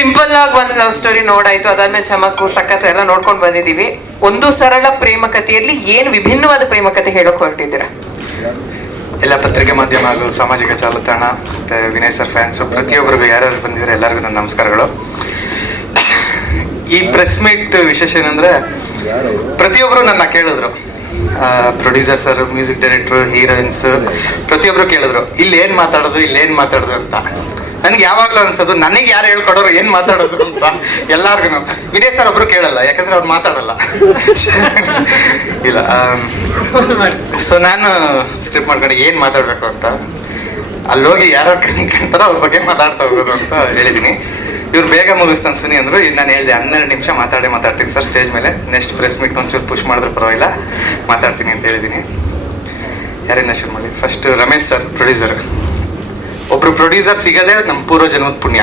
Simple ಆಗಿ ಒಂದು love story ನೋಡಾಯ್ತು, ಅದನ್ನ ಚಮಕು ಸಖತ್ ಎಲ್ಲ ನೋಡ್ಕೊಂಡು ಬಂದಿದೀವಿ. ಒಂದು ಸರಳ ಪ್ರೇಮ ಕಥೆಯಲ್ಲಿ ಏನು ವಿಭಿನ್ನವಾದ ಪ್ರೇಮ ಕಥೆ ಹೇಳೋಕೆ ಹೊರಟಿದ್ದೀರಾ? ಎಲ್ಲ ಪತ್ರಿಕೆ ಮಾಧ್ಯಮ ಹಾಗೂ ಸಾಮಾಜಿಕ ಜಾಲತಾಣ ಮತ್ತು ವಿನಯ್ ಸರ್ ಫ್ಯಾನ್ಸು ಪ್ರತಿಯೊಬ್ಬರಿಗೂ ಯಾರ್ಯಾರು ಬಂದಿದ್ದಾರೆ ಎಲ್ಲರಿಗೂ ನನ್ನ ನಮಸ್ಕಾರಗಳು. ಈ ಪ್ರೆಸ್ ಮೀಟ್ ವಿಶೇಷ ಏನಂದರೆ ಪ್ರತಿಯೊಬ್ಬರು ನನ್ನ ಕೇಳಿದ್ರು, producer sir, music director, heroines ಪ್ರತಿಯೊಬ್ಬರು ಕೇಳಿದ್ರು ಇಲ್ಲಿ ಏನು ಮಾತಾಡೋದು ಅಂತ. ನನಗೆ ಯಾವಾಗಲೂ ಅನ್ಸೋದು ನನಗೆ ಯಾರು ಹೇಳ್ಕೊಡೋರು ಏನು ಮಾತಾಡೋದು ಅಂತ. ಎಲ್ಲರಿಗೂ ವಿನಯ್ ಸರ್ ಒಬ್ರು ಕೇಳಲ್ಲ, ಯಾಕಂದ್ರೆ ಅವ್ರು ಮಾತಾಡಲ್ಲ ಇಲ್ಲ. ಸೊ ನಾನು ಸ್ಕ್ರಿಪ್ಟ್ ಮಾಡ್ಕೊಂಡು ಏನು ಮಾತಾಡಬೇಕು ಅಂತ ಅಲ್ಲೋಗಿ ಯಾರು ಕಣ್ಣಿಗೆ ಕಾಣ್ತಾರೋ ಅವ್ರ ಬಗ್ಗೆ ಮಾತಾಡ್ತಾ ಹೋಗೋದು ಅಂತ ಹೇಳಿದ್ದೀನಿ. ಇವ್ರು ಬೇಗ ಮುಗಿಸ್ತಾನೆ ಸುನಿ ಅಂದರು. ನಾನು ಹೇಳಿದೆ 12 ನಿಮಿಷ ಮಾತಾಡ್ತೀನಿ ಸರ್ ಸ್ಟೇಜ್ ಮೇಲೆ, ನೆಕ್ಸ್ಟ್ ಪ್ರೆಸ್ ಮೀಟ್ ಒಂಚೂರು ಪುಷ್ ಮಾಡಿದ್ರೆ ಪರವಾಗಿಲ್ಲ ಮಾತಾಡ್ತೀನಿ ಅಂತ ಹೇಳಿದ್ದೀನಿ. ಯಾರಿಂದ ಶುರು ಮಾಡಿ? First Ramesh sir producer. ಒಬ್ರು ಪ್ರೊಡ್ಯೂಸರ್ ಸಿಗೋದೇ ನಮ್ಮ ಪೂರ್ವ ಜನ್ಮದ ಪುಣ್ಯ.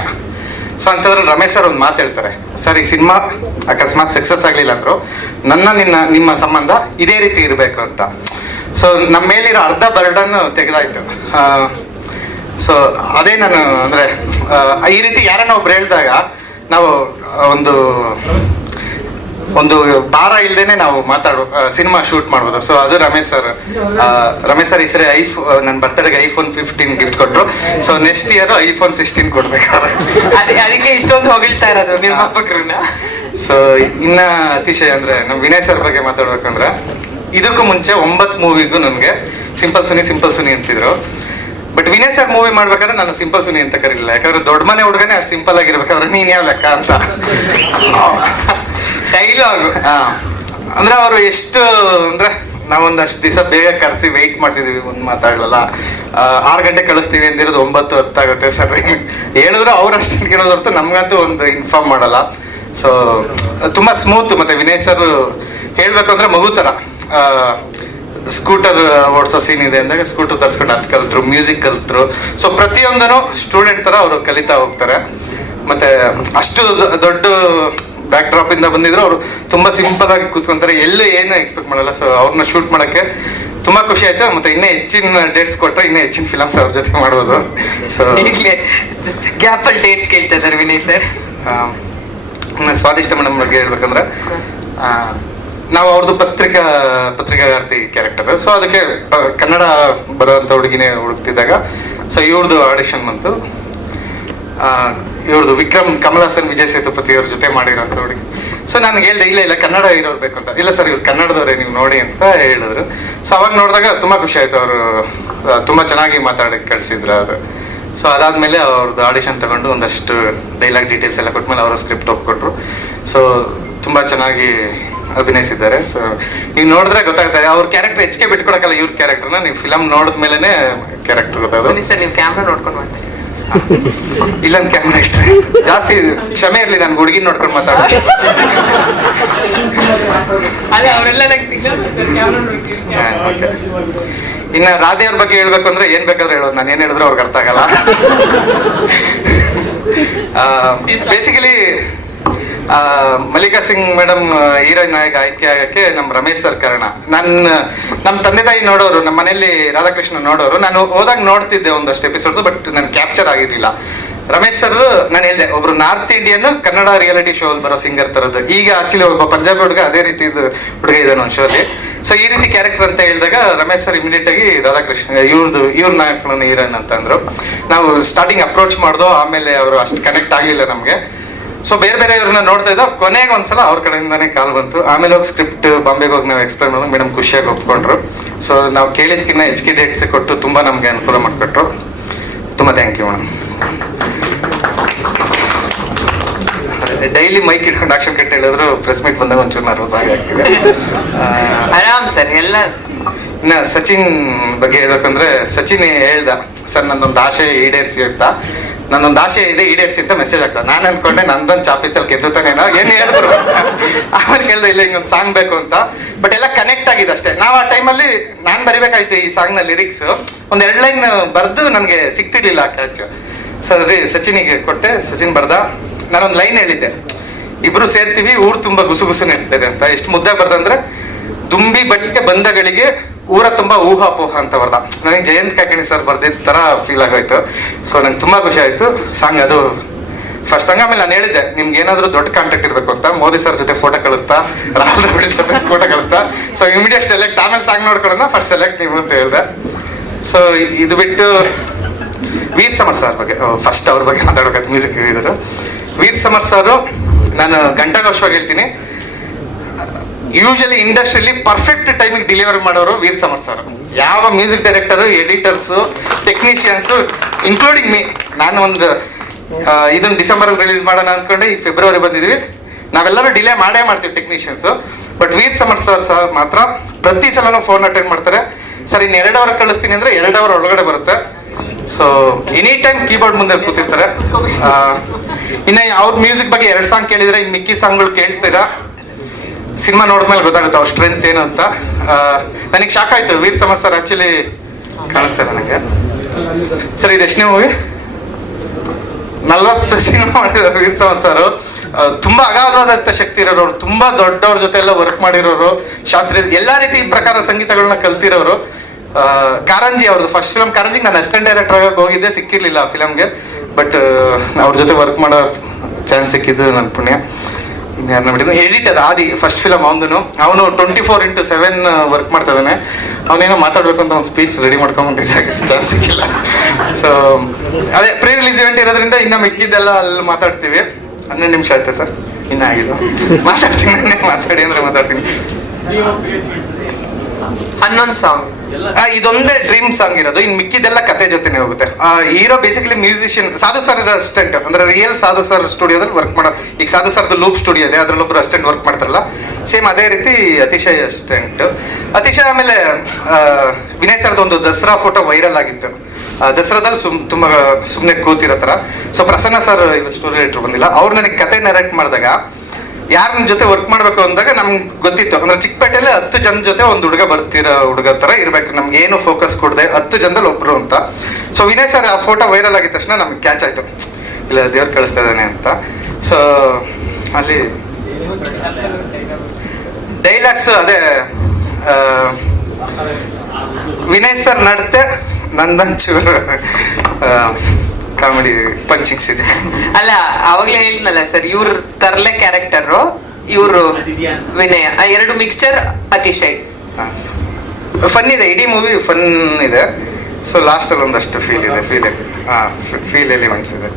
ಸೊ ಅಂಥದ್ರಲ್ಲಿ ರಮೇಶ್ ಸರ್ ಒಂದು ಮಾತು ಹೇಳ್ತಾರೆ, ಸರ್ ಈ ಸಿನಿಮಾ ಅಕಸ್ಮಾತ್ ಸಕ್ಸಸ್ ಆಗಲಿಲ್ಲ ಅಂದರು ನಿಮ್ಮ ಸಂಬಂಧ ಇದೇ ರೀತಿ ಇರಬೇಕು ಅಂತ. ಸೊ ನಮ್ಮ ಮೇಲಿರೋ ಅರ್ಧ ಬರ್ಡನ್ ತೆಗೆದಾಯ್ತು. ಸೊ ಅದೇ ನಾನು ಅಂದರೆ ಈ ರೀತಿ ಯಾರನ್ನ ಒಬ್ರು ಹೇಳಿದಾಗ ನಾವು ಒಂದು ಭಾರ ಇಲ್ಲದೇನೆ ನಾವು ಸಿನಿಮಾ ಶೂಟ್ ಮಾಡ್ಬೋದು. ಸೊ ಅದು ರಮೇಶ್ ಸರ್ ಈ ಸರಿ ನನ್ನ ಬರ್ತಡೆಗೆ iPhone 15 ಗಿಫ್ಟ್ ಕೊಟ್ಟರು. ಸೊ ನೆಕ್ಸ್ಟ್ ಇಯರ್ iPhone 16 ಕೊಡ್ಬೇಕಾದ್ರೆ ಅದಕ್ಕೆ ಇಷ್ಟೊಂದು ಹೊಗಳ್ತಾ ಇರೋದು ನಿರ್ಮಾಪಕರನ್ನ. ಸೊ ಇನ್ನ ಅತಿಶಯ ಅಂದ್ರೆ ನಮ್ಮ ವಿನಯ್ ಸರ್ ಬಗ್ಗೆ ಮಾತಾಡ್ಬೇಕಂದ್ರೆ, ಇದಕ್ಕೂ ಮುಂಚೆ 9 ಮೂವಿಗೂ ನನಗೆ ಸಿಂಪಲ್ ಸುನಿ ಅಂತಿದ್ರು. ಬಟ್ ವಿನಯ್ ಸರ್ ಮೂವಿ ಮಾಡ್ಬೇಕಾದ್ರೆ ನಾನು ಸಿಂಪಲ್ ಸುನಿ ಅಂತ ಕರೀಲಿಲ್ಲ, ಯಾಕಂದ್ರೆ ದೊಡ್ಡ ಮನೆ ಹುಡುಗನೇ ಅಷ್ಟು ಸಿಂಪಲ್ ಆಗಿರ್ಬೇಕಾದ್ರೆ ನೀನ್ ಯಾವ ಲೆಕ್ಕ ಅಂತ ಡೈಲಾಗ್. ಅಂದ್ರೆ ಅವರು ಎಷ್ಟು ಅಂದ್ರೆ ನಾವೊಂದಷ್ಟು ದಿವಸ ಬೇಗ ಕರೆಸಿ ವೆಯ್ಟ್ ಮಾಡ್ಸಿದೀವಿ, ಒಂದು ಮಾತಾಡಲ್ಲ. 6 ಗಂಟೆ ಕಳಿಸ್ತೀವಿ ಅಂದಿರೋದು 9-10 ಆಗುತ್ತೆ ಸರ್. ಹೇಳಿದ್ರು ಅವ್ರು ಅಷ್ಟು ಕೇಳೋದ್ ಹೊರತು ನಮ್ಗಂತೂ ಒಂದು ಇನ್ಫಾರ್ಮ್ ಮಾಡಲ್ಲ. ಸೊ ತುಂಬಾ ಸ್ಮೂತ್. ಮತ್ತೆ ವಿನಯ್ ಸರ್ ಹೇಳ್ಬೇಕು ಅಂದ್ರೆ ಮಗು ತರ. ಸ್ಕೂಟರ್ ಓಡಿಸೋ ಸೀನ್ ಇದೆ ಅಂದಾಗ ಸ್ಕೂಟರ್ ತರ್ಸ್ಕೊಂಡು ಅದು ಕಲ್ತರು, ಮ್ಯೂಸಿಕ್ ಕಲ್ತರು. ಸೊ ಪ್ರತಿಯೊಂದನ್ನು ಸ್ಟೂಡೆಂಟ್ ತರ ಅವರು ಕಲಿತಾ ಹೋಗ್ತಾರೆ. ಮತ್ತೆ ಅಷ್ಟು ದೊಡ್ಡ ಬ್ಯಾಕ್ ಡ್ರಾಪ್ ಇಂದ ಬಂದಿದ್ರು. ಅವರು ತುಂಬಾ ಸಿಂಪಲ್ ಆಗಿ ಕೂತ್ಕೊಂತಾರೆ, ಎಲ್ಲೂ ಏನು ಎಕ್ಸ್ಪೆಕ್ಟ್ ಮಾಡಲ್ಲ. ಸೊ ಅವ್ರನ್ನ ಶೂಟ್ ಮಾಡಕ್ಕೆ ತುಂಬಾ ಖುಷಿ ಆಯ್ತು. ಮತ್ತೆ ಇನ್ನೂ ಹೆಚ್ಚಿನ ಡೇಟ್ಸ್ ಕೊಟ್ಟರೆ ಇನ್ನೂ ಹೆಚ್ಚಿನ ಫಿಲಮ್ಸ್ ಅವ್ರ ಜೊತೆ ಮಾಡ್ಬೋದು. ಸೊ ಗ್ಯಾಪಲ್ಲಿ ಡೇಟ್ಸ್ ಕೇಳ್ತಾ ಇದ್ದಾರೆ ವಿನಯ್ ಸರ್. ಸ್ವಾದಿಷ್ಟ ಮೇಡಮ್ ಬಗ್ಗೆ ಹೇಳ್ಬೇಕಂದ್ರೆ, ನಾವು ಅವ್ರದ್ದು ಪತ್ರಿಕಾಗಾರ್ತಿ ಕ್ಯಾರೆಕ್ಟರ್. ಸೊ ಅದಕ್ಕೆ ಕನ್ನಡ ಬರೋವಂಥ ಹುಡುಗಿನೇ ಹುಡುಕ್ತಿದ್ದಾಗ ಸೊ ಇವ್ರದ್ದು ಆಡಿಷನ್ ಬಂತು. ಇವ್ರದ್ದು ವಿಕ್ರಮ್, ಕಮಲ್ ಹಾಸನ್, ವಿಜಯ್ ಸೇತುಪತಿ ಅವ್ರ ಜೊತೆ ಮಾಡಿರೋಂಥ ಹುಡುಗಿ. ಸೊ ನನಗೆ ಹೇಳಿದೆ ಇಲ್ಲ ಕನ್ನಡ ಇರೋರು ಬೇಕು ಅಂತ. ಇಲ್ಲ ಸರ್ ಇವ್ರು ಕನ್ನಡದವರೇ, ನೀವು ನೋಡಿ ಅಂತ ಹೇಳಿದ್ರು. ಸೊ ಅವಾಗ ನೋಡಿದಾಗ ತುಂಬ ಖುಷಿ ಆಯಿತು. ಅವರು ತುಂಬ ಚೆನ್ನಾಗಿ ಮಾತಾಡಿ ಕಳಿಸಿದ್ರು ಅದು. ಸೊ ಅದಾದಮೇಲೆ ಅವ್ರದ್ದು ಆಡಿಷನ್ ತಗೊಂಡು ಒಂದಷ್ಟು ಡೈಲಾಗ್ ಡೀಟೇಲ್ಸ್ ಎಲ್ಲ ಕೊಟ್ಮೇಲೆ ಅವರು ಸ್ಕ್ರಿಪ್ಟ್ ಒಪ್ಕೊಟ್ರು. ಸೊ ತುಂಬ ಚೆನ್ನಾಗಿ ಅಭಿನಯಿಸಿದ್ದಾರೆ. ಸೊ ನೀವು ನೋಡಿದ್ರೆ ಗೊತ್ತಾಗ್ತದೆ ಅವ್ರ ಕ್ಯಾರೆಕ್ಟರ್ ಹೆಚ್ಚಿಗೆ ಬಿಟ್ಕೊಡಕ್ಕಲ್ಲ. ಇವ್ರ ಕ್ಯಾರೆಕ್ಟರ್ನ ನೀವು ಫಿಲಮ್ ನೋಡಿದ್ಮೇಲೆ ಕ್ಯಾರೆಕ್ಟರ್ ಗೊತ್ತಾಗೋದು. ಸರ್ ನೀವು ಕ್ಯಾಮ್ರಾ ನೋಡ್ಕೊಂಡು ಮಾತಾಡಿ. ಇಲ್ಲೊಂದು ಕ್ಯಾಮ್ರಾ ಇಟ್ಟರೆ ಜಾಸ್ತಿ ಕ್ಷಮೆ ಇರಲಿ, ನಾನು ಹುಡುಗಿನ ನೋಡ್ಕೊಂಡು ಮಾತಾಡೋದು. ಇನ್ನು ರಾಧೆ ಅವ್ರ ಬಗ್ಗೆ ಹೇಳ್ಬೇಕು ಅಂದ್ರೆ ಏನ್ ಬೇಕಾದ್ರೆ ಹೇಳೋದು, ನಾನು ಏನ್ ಹೇಳಿದ್ರು ಅವ್ರಿಗೆ ಅರ್ಥ ಆಗಲ್ಲ. Basically Mallika Singh madam heroine ಆಯ್ಕೆ ಆಗಕ್ಕೆ ನಮ್ಮ ರಮೇಶ್ ಸರ್ ಕಾರಣ. ನಮ್ಮ ತಂದೆ ತಾಯಿ ನೋಡೋರು, ನಮ್ಮ ಮನೆಯಲ್ಲಿ ರಾಧಾಕೃಷ್ಣ ನೋಡೋರು. ನಾನು ಹೋದಾಗ ನೋಡ್ತಿದ್ದೆ ಒಂದಷ್ಟು ಎಪಿಸೋಡ್ಸ್, ಬಟ್ ನಾನು ಕ್ಯಾಪ್ಚರ್ ಆಗಿರ್ಲಿಲ್ಲ. ರಮೇಶ್ ಸರ್ ನಾನು ಹೇಳಿದೆ, ಒಬ್ರು north Indian Kannada reality show ಅಲ್ಲಿ ಬರೋ ಸಿಂಗರ್ ತರದ್ದು. ಈಗ ಆಕ್ಚುಲಿ ಒಬ್ಬ ಪಂಜಾಬಿ ಹುಡುಗ ಅದೇ ರೀತಿ ಹುಡುಗ ಇದ್ದಾನೆ ಒಂದು ಶೋಲಿ. ಸೊ ಈ ರೀತಿ ಕ್ಯಾರೆಕ್ಟರ್ ಅಂತ ಹೇಳಿದಾಗ ರಮೇಶ್ ಸರ್ ಇಮಿಡಿಯೇಟ್ ಆಗಿ ರಾಧಾಕೃಷ್ಣ ಇವ್ರ ನಾಯಕನ ಹೀರೋಯಿನ್ ಅಂತ ಅಂದ್ರು. ನಾವು ಸ್ಟಾರ್ಟಿಂಗ್ ಅಪ್ರೋಚ್ ಮಾಡ್ದೋ, ಆಮೇಲೆ ಅವರು ಅಷ್ಟು ಕನೆಕ್ಟ್ ಆಗಲಿಲ್ಲ ನಮಗೆ. ಸೊ ಬೇರೆ ಇವ್ರನ್ನ ನೋಡ್ತಾ ಇದ್ದೋ, ಕೊನೆಗೆ ಒಂದ್ಸಲ ಅವ್ರ ಕಡೆಯಿಂದಾನೇ ಕಾಲ್ ಬಂತು. ಆಮೇಲೆ ಹೋಗಿ ಸ್ಕ್ರಿಪ್ಟ್ ಬಾಂಬೆಗೆ ಹೋಗಿ ನಾವು ಎಕ್ಸ್ಪ್ಲೈನ್ ಮಾಡಿದ್ವಿ. ಮೇಡಮ್ ಖುಷಿಯಾಗಿ ಒಪ್ಕೊಂಡ್ರು. ಸೊ ನಾವು ಕೇಳಿದ್ಕಿನ್ನ ಹೆಚ್ಚಿಗೆ ಡೇಟ್ಸ್ ಕೊಟ್ಟು ತುಂಬ ನಮಗೆ ಅನುಕೂಲ ಮಾಡಿಕೊಟ್ರು. ತುಂಬ thank you madam. Daily mike ಇಟ್ಕೊಂಡು ಆಕ್ಷನ್ ಕಟ್ ಹೇಳಿದ್ರು ಪ್ರೆಸ್ ಮೀಟ್ ಬಂದಾಗ ಒಂಚೂರು ನರ್ವಸ್ ಆಗ್ತಿದೆ. ಆರಾಮ್ ಸರ್ ಎಲ್ಲ. ಇನ್ನು ಸಚಿನ್ ಬಗ್ಗೆ ಹೇಳ್ಬೇಕಂದ್ರೆ, ಸಚಿನ್ ಹೇಳ್ದ, ಸರ್ ನನ್ನೊಂದು ಆಸೆ ಈಡೇರಿಸಿ ಅಂತ. ನನ್ನೊಂದು ಆಸೆ ಇದೆ, ಈಡೇರಿಸಿ ಅಂತ ಮೆಸೇಜ್ ಆಗ್ತದೆ. ನಾನು ಅನ್ಕೊಂಡೆ ನಂದೊಂದು ಚಾಪೀಸಲ್ಲಿ ಗೆದ್ದುತ್ತಾನೇನೋ ಏನು ಹೇಳಿದ್ರು. ಆಮೇಲೆ ಕೇಳಿದೆ ಇಲ್ಲ ಹಿಂಗೊಂದು ಸಾಂಗ್ ಬೇಕು ಅಂತ. ಬಟ್ ಎಲ್ಲ ಕನೆಕ್ಟ್ ಆಗಿದೆ ಅಷ್ಟೇ. ನಾವು ಆ ಟೈಮಲ್ಲಿ ನಾನು ಬರಿಬೇಕಾಯ್ತು ಈ ಸಾಂಗ್ನ ಲಿರಿಕ್ಸ್. ಒಂದು 2 ಲೈನ್ ಬರೆದು ನನಗೆ ಸಿಗ್ತಿರ್ಲಿಲ್ಲ ಕ್ಯಾಚ್. ಸರಿ ಸಚಿನಿಗೆ ಕೊಟ್ಟೆ, ಸಚಿನ್ ಬರ್ದ. ನಾನೊಂದು ಲೈನ್ ಹೇಳಿದ್ದೆ, ಇಬ್ರು ಸೇರ್ತೀವಿ ಊರು ತುಂಬ ಗುಸುಗುಸುನೆ ಇರ್ತದೆ ಅಂತ. ಎಷ್ಟು ಮುದ್ದಾಗಿ ಬರ್ದಂದ್ರೆ, ದುಂಬಿ ಬಟ್ಟೆ ಬಂದಗಳಿಗೆ ಊರ ತುಂಬ ಊಹಾಪೋಹ ಅಂತ ಬರ್ದ. ನನಗೆ ಜಯಂತ್ ಕಾಕಿಣಿ ಸರ್ ಬರ್ದಿದ್ದ ಥರ ಫೀಲ್ ಆಗೋಯ್ತು. ಸೊ ನಂಗೆ ತುಂಬ ಖುಷಿ ಆಯಿತು. ಸಾಂಗ್ ಅದು ಫಸ್ಟ್ ಸಂಘ ಆಮೇಲೆ ನಾನು ಹೇಳಿದ್ದೆ ನಿಮ್ಗೆ ಏನಾದ್ರು ದೊಡ್ಡ ಕಾಂಟ್ಯಾಕ್ಟ್ ಇರಬೇಕು ಅಂತ ಮೋದಿ ಸರ್ ಜೊತೆ ಫೋಟೋ ಕಳಿಸ್ತಾ, ರಾಹುಲ್ ದ್ರಾವಿಡ್ ಜೊತೆ ಫೋಟೋ ಕಳಿಸ್ತಾ. ಸೊ ಇಮಿಡಿಯೇಟ್ ಸೆಲೆಕ್ಟ್, ಆಮೇಲೆ ಸಾಂಗ್ ನೋಡ್ಕೊಳ್ಳೋಣ, ಫಸ್ಟ್ ಸೆಲೆಕ್ಟ್ ನೀವು ಅಂತ ಹೇಳ್ದೆ. ಸೊ ಇದು ಬಿಟ್ಟು ವೀರ್ ಸಮರ್ ಸರ್ ಬಗ್ಗೆ ಫಸ್ಟ್ ಅವ್ರ ಬಗ್ಗೆ ಮಾತಾಡ್ಬೇಕು. ಮ್ಯೂಸಿಕ್ ಇದ್ರು ವೀರ್ ಸಮರ್ ಸರ್, ನಾನು ಗಂಟೆಗೋಷ್ಠವಾಗಿ ಹೇಳ್ತೀನಿ, ಯೂಶಲಿ ಇಂಡಸ್ಟ್ರಿಯಲ್ಲಿ ಪರ್ಫೆಕ್ಟ್ ಟೈಮಿಗೆ ಡೆಲಿವರಿ ಮಾಡೋರು ವೀರ್ ಸಮರ್ ಸರ್. ಯಾವ music director, editors, technicians including me, ನಾನು ಒಂದು ಇದನ್ನ ಡಿಸೆಂಬರಲ್ಲಿ ರಿಲೀಸ್ ಮಾಡೋಣ ಅಂದ್ಕೊಂಡೆ, ಈಗ ಫೆಬ್ರವರಿ ಬಂದಿದ್ದೀವಿ. ನಾವೆಲ್ಲರೂ ಡಿಲೇ ಮಾಡೇ ಮಾಡ್ತೀವಿ technicians. But Veer Samar sir ಮಾತ್ರ ಪ್ರತಿ ಸಲನೂ ಫೋನ್ ಅಟೆಂಡ್ ಮಾಡ್ತಾರೆ. ಸರ್ ಇನ್ನು 2 ಅವರ್ ಕಳಿಸ್ತೀನಿ ಅಂದರೆ 2 ಅವರ್ ಒಳಗಡೆ ಬರುತ್ತೆ. ಸೊ ಎನಿ ಟೈಮ್ ಕೀಬೋರ್ಡ್ ಮುಂದೆ ಕೂತಿರ್ತಾರೆ. ಇನ್ನು ಅವ್ರ ಮ್ಯೂಸಿಕ್ ಬಗ್ಗೆ 2 ಸಾಂಗ್ ಕೇಳಿದರೆ ಇನ್ನು ಮಿಕ್ಕಿ ಸಾಂಗ್ಗಳು ಕೇಳ್ತೀರಾ. ಸಿನಿಮಾ ನೋಡಿದ್ಮೇಲೆ ಗೊತ್ತಾಗುತ್ತೆ ಅವ್ರ ಸ್ಟ್ರೆಂತ್ ಏನು ಅಂತ. ನನಗೆ ಶಾಕ್ ಆಯಿತು, ವೀರ್ ಸಮರ್ ಸರ್ ಆ್ಯಕ್ಚುಲಿ ಕಾಣಿಸ್ತಾರೆ ನನಗೆ. ಸರ್ ಇದು ಎಷ್ಟನೇ ಮೂವಿ? 40 ಸಿನಿಮಾ ಮಾಡಿದ್ದಾರೆ ವೀರ್ ಸಮರ್ ಸರ್. ತುಂಬ ಅಗಾಧವಾದಂಥ ಶಕ್ತಿ ಇರೋರು, ತುಂಬ ದೊಡ್ಡವ್ರ ಜೊತೆ ಎಲ್ಲ ವರ್ಕ್ ಮಾಡಿರೋರು, ಶಾಸ್ತ್ರೀಯ ಎಲ್ಲ ರೀತಿ ಪ್ರಕಾರ ಸಂಗೀತಗಳನ್ನ ಕಲ್ತಿರೋರು. ಕಾರಂಜಿ ಅವ್ರದ್ದು ಫಸ್ಟ್ ಫಿಲಮ್ ಕಾರಂಜಿಗೆ ನಾನು ಅಸಿಸ್ಟೆಂಟ್ ಡೈರೆಕ್ಟರ್ ಆಗಿ ಹೋಗಿದ್ದೆ, ಸಿಕ್ಕಿರಲಿಲ್ಲ ಆ ಫಿಲಮ್ಗೆ. ಬಟ್ ಅವ್ರ ಜೊತೆ ವರ್ಕ್ ಮಾಡೋ ಚಾನ್ಸ್ ಸಿಕ್ಕಿದ್ದು ನನ್ನ ಪುಣ್ಯ. ಯಾರನ್ನ ಬಿಟ್ಟಿದ್ದು ಎಡಿಟರ್ ಆದಿ, ಫಸ್ಟ್ ಫಿಲಮ್ ಅವನು 24/7 ವರ್ಕ್ ಮಾಡ್ತಾ ಇದ್ದಾನೆ. ಅವನೇನೋ ಮಾತಾಡ್ಬೇಕು ಅಂತ ಒಂದು ಸ್ಪೀಚ್ ರೆಡಿ ಮಾಡ್ಕೊಂಡ್ಬಂದಿದ್ದಾಗ ಚಾನ್ಸ್ ಸಿಕ್ಕಿಲ್ಲ. ಸೊ ಅದೇ ಪ್ರೀ ರಿಲೀಸ್ ಇವೆಂಟ್ ಇರೋದ್ರಿಂದ ಇನ್ನು ಮಿಕ್ಕಿದ್ದೆಲ್ಲ ಅಲ್ಲಿ ಮಾತಾಡ್ತೀವಿ. 11 ನಿಮಿಷ ಆಯ್ತಾ ಸರ್? ಇನ್ನೂ ಆಗಿಲ್ಲ. ಮಾತಾಡ್ತೀನಿ, ಮಾತಾಡಿ ಅಂದರೆ ಮಾತಾಡ್ತೀನಿ. 11 ಸಾಂಗ್ ಇದೊಂದೇ ಡ್ರೀಮ್ ಸಾಂಗ್ ಇರೋದು, ಇನ್ನು ಮಿಕ್ಕಿದೆಲ್ಲ ಕತೆ ಜೊತೆನೇ ಹೋಗುತ್ತೆ. ಹೀರೋ ಬೇಸಿಕಲಿ ಮ್ಯೂಸಿಷಿಯನ್, ಸಾಧು ಸರ್ ಅಸಿಸ್ಟೆಂಟ್, ಅಂದ್ರೆ ರಿಯಲ್ ಸಾಧು ಸರ್ ಸ್ಟುಡಿಯೋದಲ್ಲಿ ವರ್ಕ್ ಮಾಡೋ. ಈಗ ಸಾಧು ಸರ್ದು ಲೂಪ್ ಸ್ಟುಡಿಯೋ ಇದೆ, ಅದ್ರಲ್ಲೊಬ್ರು ಅಸಿಸ್ಟೆಂಟ್ ವರ್ಕ್ ಮಾಡ್ತಾರಲ್ಲ, ಸೇಮ್ ಅದೇ ರೀತಿ ಅತಿಶಯ್ ಅಸಿಸ್ಟೆಂಟ್. ಅತಿಶಯ್ ಆಮೇಲೆ ವಿನಯ್ ಸರ್ದು ಒಂದು ದಸರಾ ಫೋಟೋ ವೈರಲ್ ಆಗಿತ್ತು. ದಸರಾದಲ್ಲಿ ತುಂಬ ಸುಮ್ಮನೆ ಕೂತಿರೋ ಥರ. ಸೊ ಪ್ರಸನ್ನ ಸರ್ ಇವತ್ತು ಸ್ಟೋರಿ ರೈಟರ್ ಬಂದಿಲ್ಲ, ಅವ್ರು ನನಗೆ ಕತೆ ನರೇಟ್ ಮಾಡಿದಾಗ ಯಾರ ಜೊತೆ ವರ್ಕ್ ಮಾಡಬೇಕು ಅಂದಾಗ ನಮ್ಗೆ ಗೊತ್ತಿತ್ತು, ಅಂದ್ರೆ ಚಿಕ್ಕಪೇಟೆಯಲ್ಲಿ 10 ಜನ ಜೊತೆ ಒಂದು ಹುಡುಗ ಥರ ಇರಬೇಕು, ನಮ್ಗೆ ಏನು ಫೋಕಸ್ ಕೊಡದೆ 10 ಜನದಲ್ಲಿ ಒಬ್ರು ಅಂತ. ಸೊ ವಿನಯ್ ಸರ್ ಆ ಫೋಟೋ ವೈರಲ್ ಆಗಿದ ತಕ್ಷಣ ನಮ್ಗೆ ಕ್ಯಾಚ್ ಆಯ್ತು, ಇಲ್ಲ ದೇವ್ರು ಕಳಿಸ್ತಾ ಇದ್ದಾನೆ ಅಂತ. ಸೊ ಅಲ್ಲಿ ಡೈಲಾಗ್ಸ್ ಅದೇ ವಿನಯ್ ಸರ್ ನಡತೆ ನಂದಂಚೂರು ಕಾಮಿಡಿ ಪಂಚಿಂಗ್ಸ್ ಇದೆ. ಅಲ್ಲ, ಅವಾಗಲೇ ಹೇಳಿದ್ನಲ್ಲ ಸರ್, ಇವ್ರ ತರ್ಲೆ ಕ್ಯಾರೆಕ್ಟರ್, ಇವರು ವಿನಯ, ಆ 2 ಮಿಕ್ಸ್ಚರ್ ಅತಿಶಯ್. ಫನ್ ಇದೆ, ಇಡೀ ಮೂವಿ ಫನ್ ಇದೆ. ಸೊ ಲಾಸ್ಟಲ್ಲಿ ಒಂದಷ್ಟು ಫೀಲ್ ಎಲಿಮೆಂಟ್ಸ್ ಇದೆ.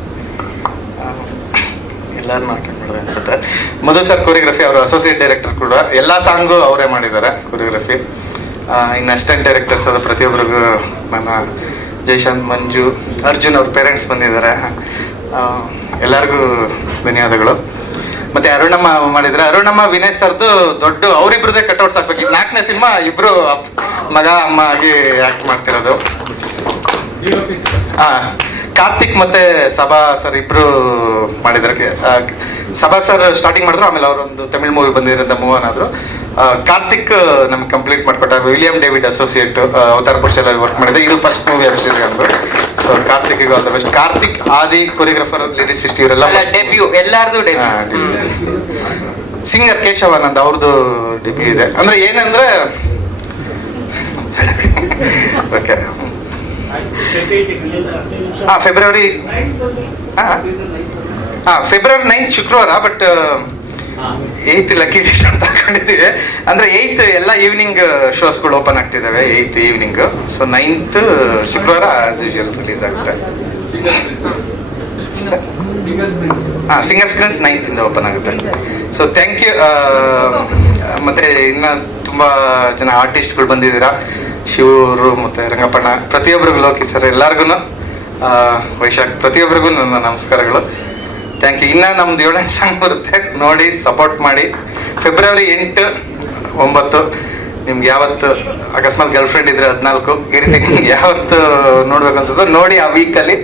ಎಲ್ಲರೂ ಮಾಡ್ಕೊಂಡು ಅನ್ಸುತ್ತೆ. ಮಧು ಸರ್ ಕೊರಿಯೋಗ್ರಫಿ, ಅವರು ಅಸೋಸಿಯೇಟ್ ಡೈರೆಕ್ಟರ್ ಕೂಡ, ಎಲ್ಲ ಸಾಂಗು ಅವರೇ ಮಾಡಿದ್ದಾರೆ ಕೊರಿಯೋಗ್ರಫಿ. ಇನ್ನು ಅಸಿಸ್ಟೆಂಟ್ ಡೈರೆಕ್ಟರ್ಸ್ ಅದು ಪ್ರತಿಯೊಬ್ಬರಿಗೂ ನನ್ನ ಜಯಶಾಂತ್, ಮಂಜು, ಅರ್ಜುನ್ ಅವ್ರ ಪೇರೆಂಟ್ಸ್ ಬಂದಿದ್ದಾರೆ, ಎಲ್ಲರಿಗೂ ಧನ್ಯವಾದಗಳು. ಮತ್ತೆ ಅರುಣಮ್ಮ ಮಾಡಿದ್ರೆ, ಅರುಣಮ್ಮ ವಿನಯ್ ಸರ್ದು ದೊಡ್ಡ ಅವರಿಬ್ರದೇ ಕಟ್ಔಟ್ಸ್ ಹಾಕ್ಬೇಕು. ಈಗ 4ನೇ ಸಿನಿಮಾ ಇಬ್ರು ಮಗ ಅಮ್ಮ ಆಗಿ ಆಕ್ಟ್ ಮಾಡ್ತಿರೋದು. ಕಾರ್ತಿಕ್ ಮತ್ತೆ ಸಭಾ ಸರ್ ಇಬ್ರು ಮಾಡಿದ್ದಾರೆ. ಸಭಾ ಸರ್ ಸ್ಟಾರ್ಟಿಂಗ್ ಮಾಡಿದ್ರು, ಆಮೇಲೆ ಅವರೊಂದು ತಮಿಳ್ ಮೂವಿ ಬಂದಿರೋದ್ರಿಂದ ಮೂವ್ ಆನ್ ಆದ್ರು. ಕಾರ್ತಿಕ್ ನಮ್ಗೆ ಕಂಪ್ಲೀಟ್ ಮಾಡ್ಕೊಟ್ಟ. ವಿಲಿಯಂ ಡೇವಿಡ್ ಅಸೋಸಿಯೇಟ್, ಅವತಾರ ಪುರುಷದಲ್ಲಿ ವರ್ಕ್ ಮಾಡಿದೆ. ಇದು ಫಸ್ಟ್ ಮೂವಿ ಅಭಿಷೇಕ್ ಅಂದ್ರು. So Karthik all the best. Karthik, Adi, choreographer, lyricist, ಇವರೆಲ್ಲ ಡೆಬ್ಯೂ, ಎಲ್ಲಾರ್ದು ಡೆಬ್ಯೂ. ಸಿಂಗರ್ ಕೇಶವಾನಂದ್ ಅವ್ರದ್ದು ಡೆಬ್ಯೂ ಇದೆ. ಅಂದ್ರೆ ಏನಂದ್ರೆ ಓಕೆ ಫೆಬ್ರವರಿ 9 ಶುಕ್ರವಾರ. ಬಟ್ 8th ಲಕ್ಕಿ ಡೇಟ್ ಅಂತ ಹಾಕೊಂಡಿದ್ದೀವಿ. ಅಂದ್ರೆ 8th ಎಲ್ಲ ಈವ್ನಿಂಗ್ ಶೋಸ್ಗಳು ಓಪನ್ ಆಗ್ತಿದ್ದಾವೆ, 8th ಈವ್ನಿಂಗ್. ಸೊ 9th ಶುಕ್ರವಾರ ಆಸ್ ಯೂಶುವಲ್ ರಿಲೀಸ್ ಆಗುತ್ತೆ. ಸಿಂಗರ್ ಸ್ಕ್ರೀನ್ಸ್ 9th ಇಂದ ಓಪನ್ ಆಗುತ್ತೆ. So thank you. ಮತ್ತೆ ಇನ್ನು ತುಂಬ ಜನ ಆರ್ಟಿಸ್ಟ್ಗಳು ಬಂದಿದ್ದೀರಾ, ಶಿವರು ಮತ್ತು ರಂಗಪ್ಪಣ್ಣ, ಪ್ರತಿಯೊಬ್ಬರಿಗೂ, ಲೋಕಿ ಸರ್, ಎಲ್ಲರಿಗೂ, ವೈಶಾಖ್, ಪ್ರತಿಯೊಬ್ಬರಿಗೂ ನನ್ನ ನಮಸ್ಕಾರಗಳು. Thank you. ಇನ್ನು ನಮ್ದು 7-8 ಸಾಂಗ್ ಬರುತ್ತೆ, ನೋಡಿ ಸಪೋರ್ಟ್ ಮಾಡಿ. ಫೆಬ್ರವರಿ 8, 9 ನಿಮ್ಗೆ ಯಾವತ್ತು ಅಕಸ್ಮಾತ್ ಗರ್ಲ್ ಫ್ರೆಂಡ್ ಇದ್ರೆ 14 ಈ ರೀತಿ ನಿಮ್ಗೆ ಯಾವತ್ತು ನೋಡ್ಬೇಕು ಅನ್ಸುತ್ತೋ ನೋಡಿ ಆ ವೀಕಲ್ಲಿ